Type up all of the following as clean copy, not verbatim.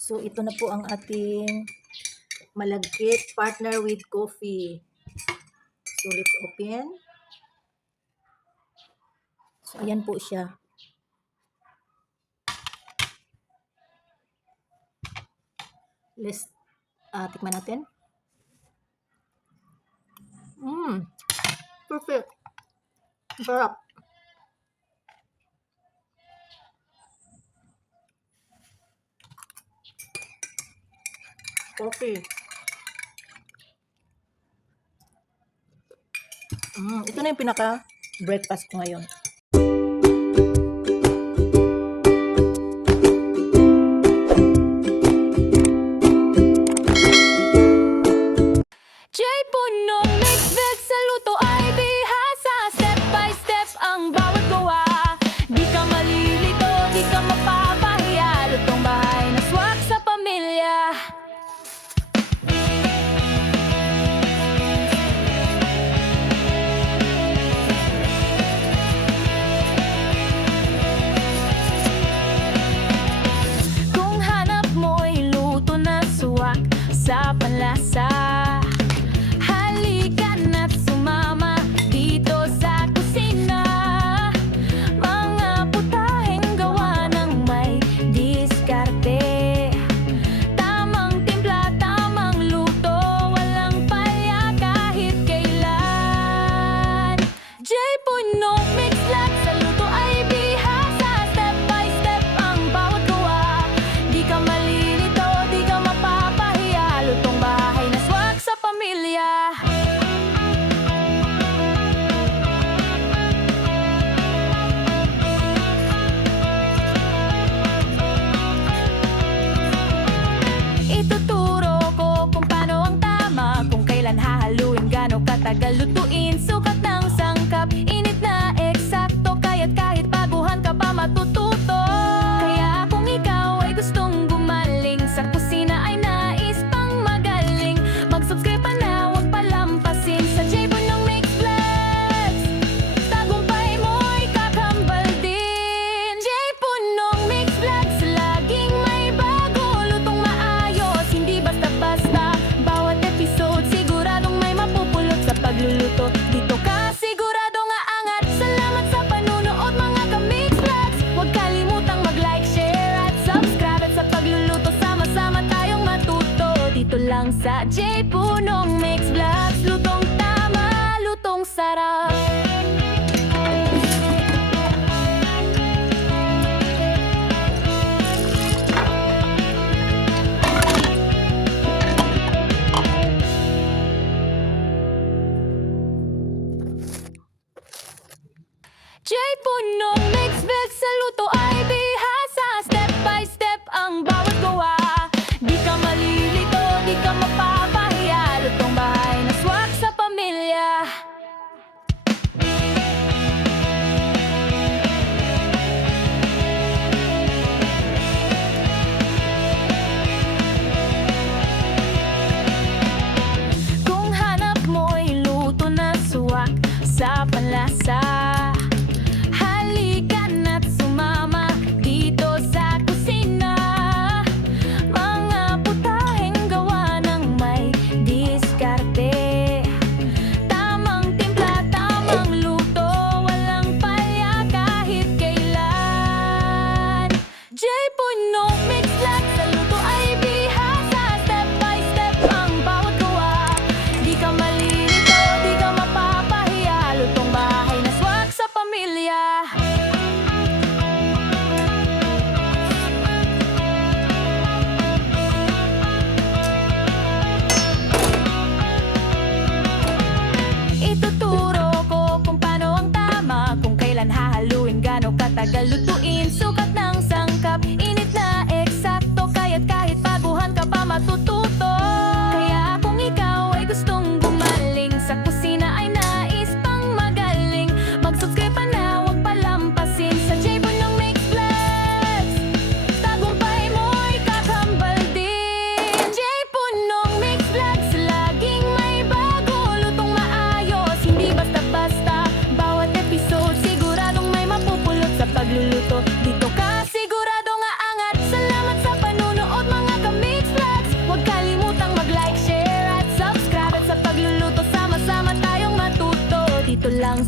So, ito na po ang ating malagkit partner with coffee. So, let's open. So, ayan po siya. Let's tikman natin. Perfect. Sarap. Coffee. Ito na yung pinaka breakfast ko ngayon. Jay Punong mix veg sa luto ay bihasa. Step by step ang bawat gawa. Di ka malilito, di ka mapapahiya. Lutong bahay na swak sa pamilya. Kung hanap mo'y luto na swak sa panlasa, halika na't sumama dito sa kusina. Mga putaheng gawa ng may diskarte. Tamang timpla, tamang luto, walang palya kahit kailan. Jay Punong mix lahat sa luto ay bihasa. Step by step ang bawat gawa. Di ka malilito, di ka mapapahiya. Lutong bahay na swak sa pamilya. Ituturo ko kung paano ang tama, kung kailan hahaluin, gaano katagal lutuin, sukat ng sangkap, init na eksakto, kaya't kahit baguhan ka pa matututo. Kaya kung ikaw ay gustong gumaling sa kusina, ay nais pang magaling, mag-subscribe ka na, huwag palampasin sa Jay Punong Mix Vlogs. Tagumpay mo'y kakambal din. Jay Punong Mix Vlogs, laging may bago, lutong maayos, hindi basta-basta. Bawat episode siguradong may mapupulot sa pagluluto. Dito ka siguradong aangat. Salamat sa panunood mga ka-Mix Vlogs. Huwag kalimutang mag-like, share at subscribe. At sa pagluluto sama-sama tayong matuto. Dito lang sa Jay Punong Mix Vlogs. Lutong tama, lutong sarap. Jay Punong mix veg sa luto ay bihasa. Step by step ang bawat gawa. Di ka malilito, di ka mapapahiya. Lutong bahay na swak sa pamilya.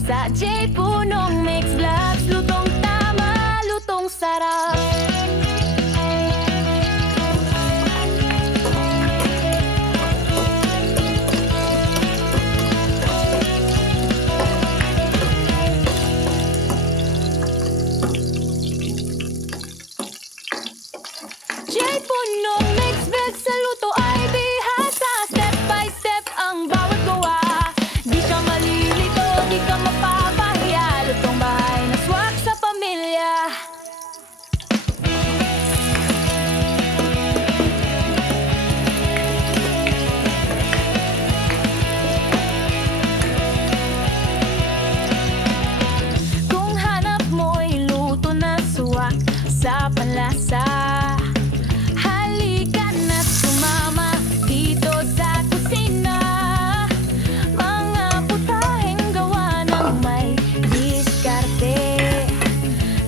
sa J. Punong Mix Vlogs. Lutong tama, lutong sarap. J. Punong Mix Vlogs, sa luto ay bihasa. Step by step ang bawat gawa. Di ka malilito, di ka mapapahiya. Lutong bahay na swak sa pamilya. Kung hanap mo'y luto na suwak sa panlasa, halika na't sumama dito sa kusina. Mga putaheng gawa ng may diskarte.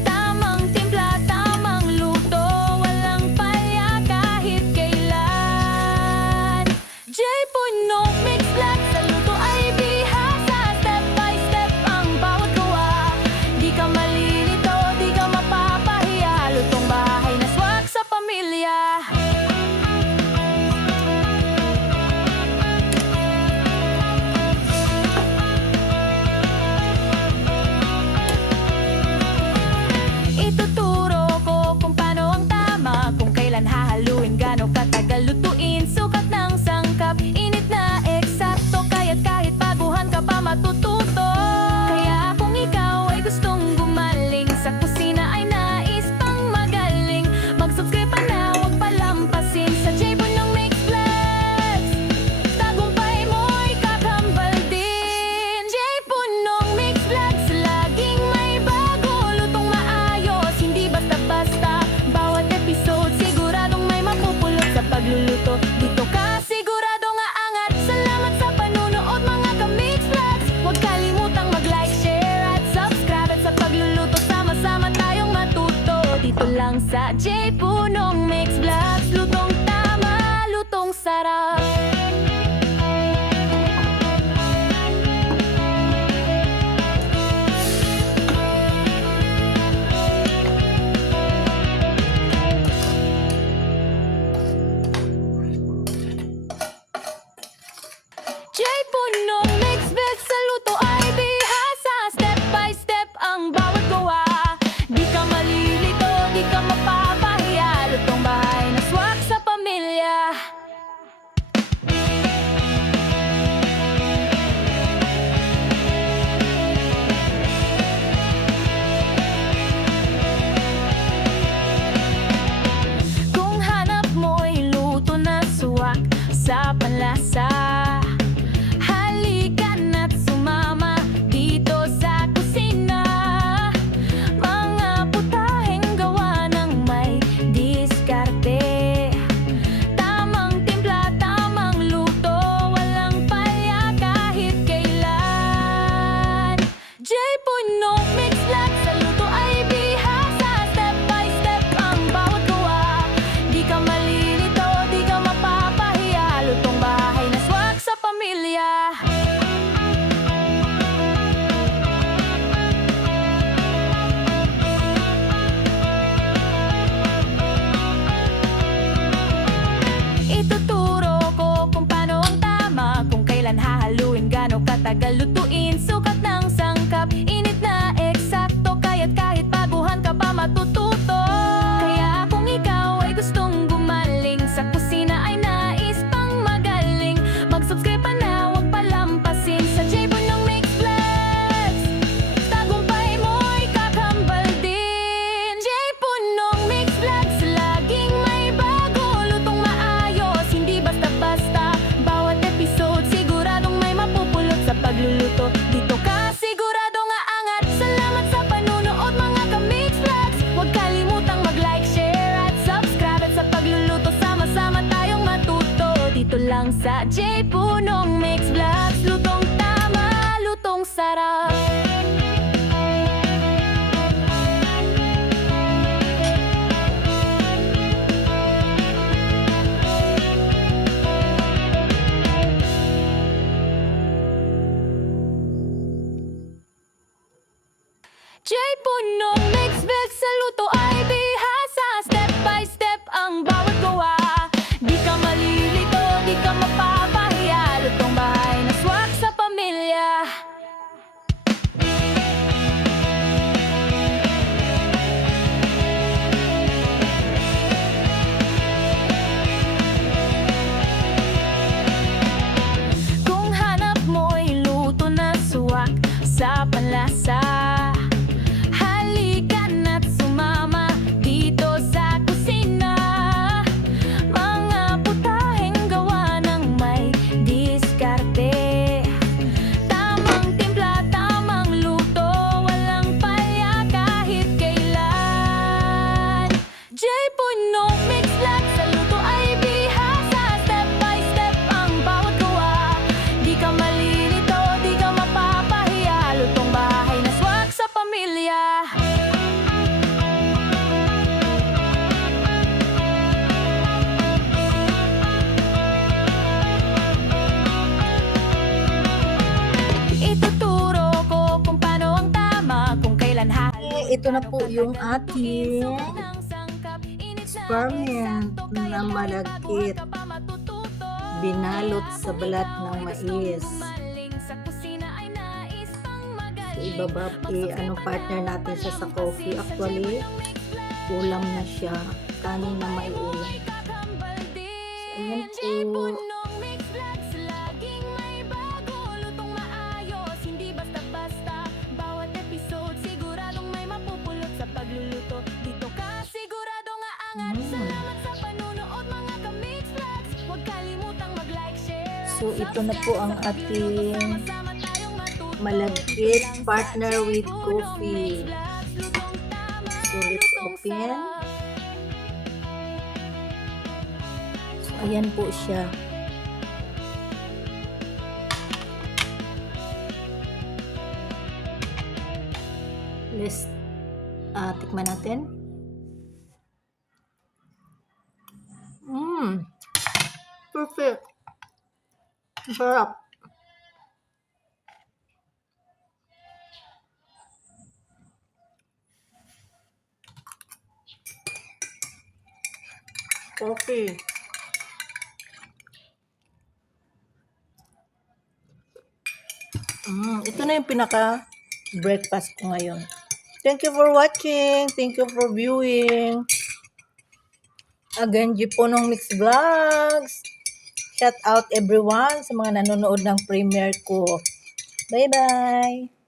Tamang timpla, tamang luto, walang palya kahit kailan. J. Punong Mix Vlogs, sa luto ay bihasa. Step by step ang bawat gawa. Di ka malilito, di ka mapapahiya. Lutong bahay na swak sa pamilya. Ituturo ko kung paano ang tama, kung kailan hahaluin, gaano katagal lutuin, sukat ng sangkap, init na eksakto, kaya't kahit baguhan ka pa matututo. Kaya kung ikaw ay gustong gumaling sa kusina, ay nais pang magaling, mag-subscribe ka na, huwag palampasin sa J. Punong Mix Vlogs. Tagumpay mo'y kakambal din. J. Punong Mix Vlogs, laging may bago, lutong maayos, hindi basta-basta. Bawat episode siguradong may mapupulot sa pagluluto. Dito ka siguradong aangat. Salamat sa panunood mga ka-Mix Vlogs. Huwag kalimutang mag-like, share at subscribe. At sa pagluluto sama-sama tayong matuto. Dito lang sa J. Punong Mix Vlogs. Lutong tama, lutong sarap. J. Punong Mix Vlogs, sa luto ay bihasa. Step by step ang bawat gawa. Di ka malilito, di ka mapapahiya. Lutong bahay na swak sa pamilya. Kung hanap mo'y luto na suwak sa panlasa, halika na't sumama dito sa kusina. Mga putaheng gawa ng may diskarte. Tamang timpla, tamang luto, walang palya kahit kailan. J. Punong Mix Vlogs, sa luto ay bihasa. Step by step ang bawat gawa. Di ka malilito, di ka mapapahiya. Lutong bahay na swak sa pamilya. Ituturo ko kung paano ang tama, kung kailan hahaluin, gaano katagal lutuin, sukat ng sangkap, init na eksakto, kaya't kahit baguhan ka pa matututo. Kaya kung ikaw ay gustong gumaling sa kusina, ay nais pang magaling, mag-subscribe ka na, huwag palampasin sa J. Punong Mix Vlogs. Tagumpay mo'y kakambal din. J. Punong Mix Vlogs, laging may bago, lutong maayos, hindi basta-basta. Bawat episode siguradong may mapupulot sa pagluluto. Dito ka siguradong aangat. Salamat sa panunood mga ka-Mix Vlogs. Huwag kalimutang mag-like, share at subscribe. At sa pagluluto sama-sama tayong matuto. Dito lang sa J. Punong Mix Vlogs. Lutong tama, lutong sarap. na po yung ating spearmint na malagkit. Binalot sa balat ng mais. So, partner natin siya sa coffee. Actually, ulam na siya. Kanin na may ulam. So, ayan po. So, ito na po ang ating malagkit partner with coffee. So, let's open. So, ayan po siya. Let's tikman natin. Perfect. Sarap. Coffee. Ito na yung pinaka breakfast ko ngayon. Thank you for watching. Thank you for viewing. Again, Jiponong Mix Vlogs. Shout out everyone sa mga nanonood ng premiere ko. Bye-bye!